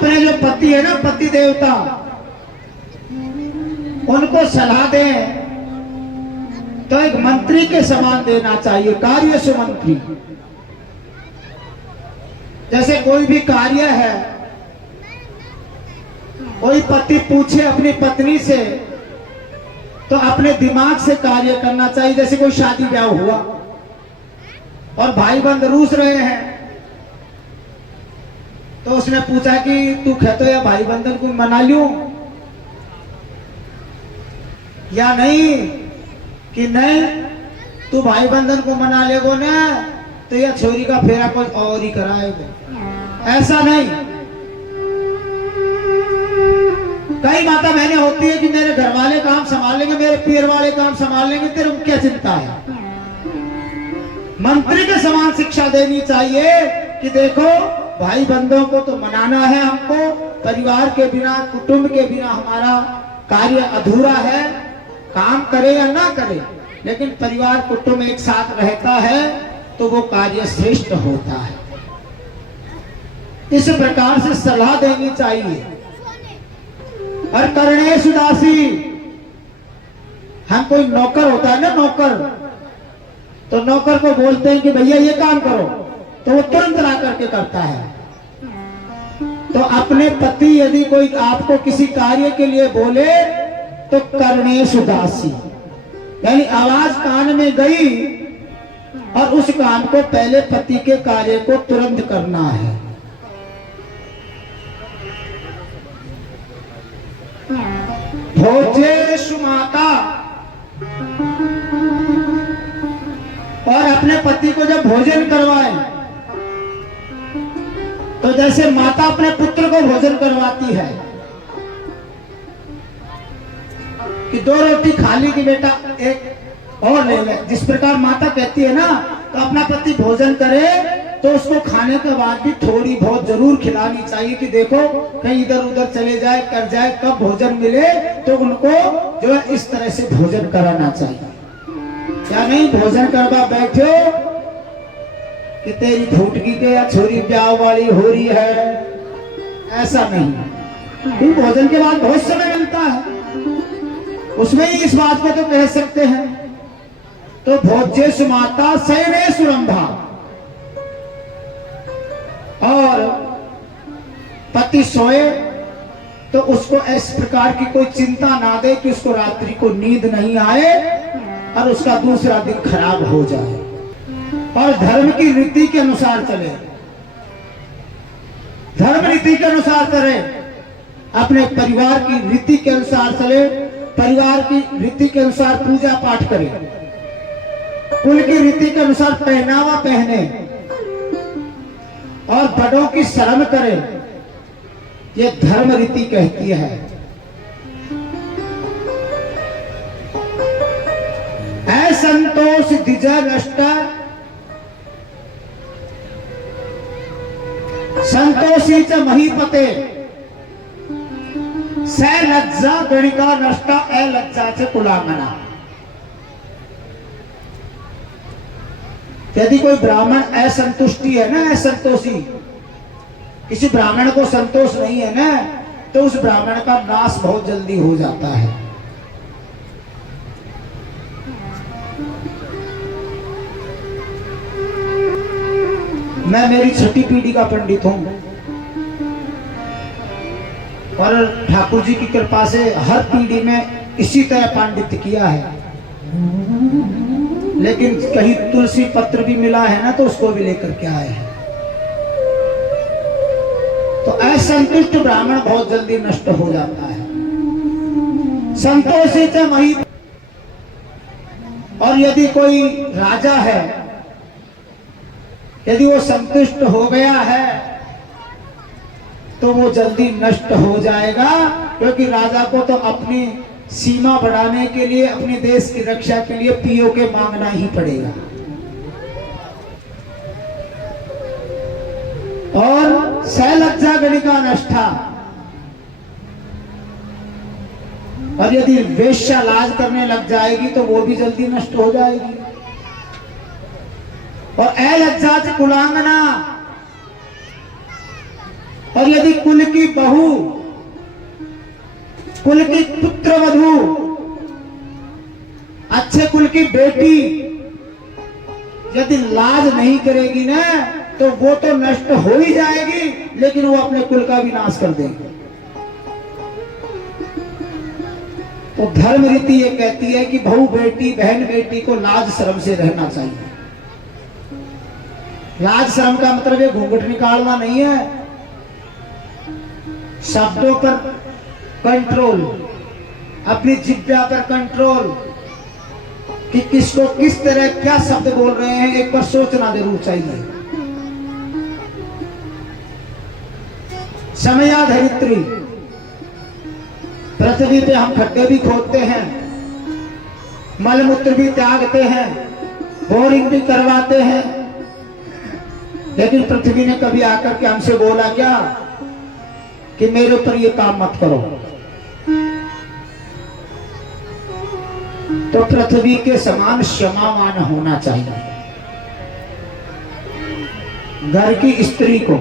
अपने जो पति है ना, पति देवता, उनको सलाह दें तो एक मंत्री के समान देना चाहिए, कार्य सुमंत्री। जैसे कोई भी कार्य है, कोई पति पूछे अपनी पत्नी से तो अपने दिमाग से कार्य करना चाहिए। जैसे कोई शादी ब्याह हुआ और भाई बंद रूस रहे हैं, तो उसने पूछा कि तू कहते या भाई बंधन को मना लूं या नहीं, कि नहीं तू भाई बंधन को मना लेगो ना तो यह छोरी का फेरा कुछ और ही कराएगा। ऐसा नहीं। कई माता बहनें होती है कि मेरे घर वाले काम संभाल लेंगे, मेरे पीर वाले काम संभाल लेंगे, तेरे को क्या चिंता है। मंत्री के समान शिक्षा देनी चाहिए कि देखो भाई बंधुओं को तो मनाना है हमको, परिवार के बिना, कुटुंब के बिना हमारा कार्य अधूरा है। काम करे या ना करे, लेकिन परिवार कुटुंब एक साथ रहता है तो वो कार्य श्रेष्ठ होता है। इस प्रकार से सलाह देनी चाहिए। और कर्णेषु दासी, हम कोई नौकर होता है ना, नौकर, तो नौकर को बोलते हैं कि भैया ये काम करो, तो वो तुरंत ला करके करता है। तो अपने पति यदि कोई आपको किसी कार्य के लिए बोले तो कर्णेषु दासी, यानी आवाज कान में गई और उस काम को पहले पति के कार्य को तुरंत करना है। भोजेषु माता, और अपने पति को जब भोजन करवाए तो जैसे माता अपने पुत्र को भोजन करवाती है कि 2 रोटी खा ली कि बेटा एक और ले ले, जिस प्रकार माता कहती है ना, तो अपना पति भोजन करे तो उसको खाने के बाद भी थोड़ी बहुत जरूर खिलानी चाहिए कि देखो कहीं इधर उधर चले जाए, कर जाए, कब भोजन मिले तो उनको जो है इस तरह से भोजन कराना चाहिए। क्या नहीं भोजन करवा बैठो कि तेरी फूटगी के या छोरी ब्याह वाली हो रही है, ऐसा नहीं। भोजन के बाद बहुत समय मिलता है, उसमें ही इस बात को तो कह सकते हैं। तो भोज्येषु माता शयनेषु रंभा, और पति सोए तो उसको इस प्रकार की कोई चिंता ना दे कि उसको रात्रि को नींद नहीं आए और उसका दूसरा दिन खराब हो जाए। और धर्म की रीति के अनुसार चले, धर्म रीति के अनुसार चले, अपने परिवार की रीति के अनुसार चले, परिवार की रीति के अनुसार पूजा पाठ करे, कुल की रीति के अनुसार पहनावा पहने और बड़ों की शर्म करे। ये धर्म रीति कहती है। असंतोष द्विजा नष्ट, संतोषी च महीपते, स लज्जा गणिका नष्टा, अलज्जा च कुलांगना। यदि कोई ब्राह्मण असंतुष्टि है ना, असंतोषी, किसी ब्राह्मण को संतोष नहीं है ना, तो उस ब्राह्मण का नाश बहुत जल्दी हो जाता है। मैं मेरी छठी पीढ़ी का पंडित हूं और ठाकुर जी की कृपा से हर पीढ़ी में इसी तरह पांडित्य किया है। लेकिन कहीं तुलसी पत्र भी मिला है ना, तो उसको भी लेकर के आए हैं। तो असंतुष्ट ब्राह्मण बहुत जल्दी नष्ट हो जाता है। संतोषी च मही, और यदि कोई राजा है, यदि वो संतुष्ट हो गया है तो वो जल्दी नष्ट हो जाएगा, क्योंकि राजा को तो अपनी सीमा बढ़ाने के लिए, अपने देश की रक्षा के लिए पीओ के मांगना ही पड़ेगा। और सलज्जा गणिका नष्टा, और यदि वेश्या लाज करने लग जाएगी तो वो भी जल्दी नष्ट हो जाएगी। और अलज्जा च कुलांगना, और यदि कुल की बहू, कुल की पुत्रवधू, अच्छे कुल की बेटी यदि लाज नहीं करेगी ना, तो वो तो नष्ट हो ही जाएगी, लेकिन वो अपने कुल का भी नाश कर देगी। तो धर्म रीति ये कहती है कि बहू बेटी, बहन बेटी को लाज शर्म से रहना चाहिए। लाज शर्म का मतलब ये घूंघट निकालना नहीं है, शब्दों पर कंट्रोल, अपनी जिह्वा पर कंट्रोल, कि किसको किस तरह क्या शब्द बोल रहे हैं, एक बार सोचना जरूर चाहिए। समया धरित्री, पृथ्वी पे हम खड्डे भी खोदते हैं, मलमूत्र भी त्यागते हैं, बोरिंग भी करवाते हैं, लेकिन पृथ्वी ने कभी आकर के हमसे बोला क्या कि मेरे ऊपर ये काम मत करो? तो पृथ्वी के समान क्षमावान होना चाहिए घर की स्त्री को।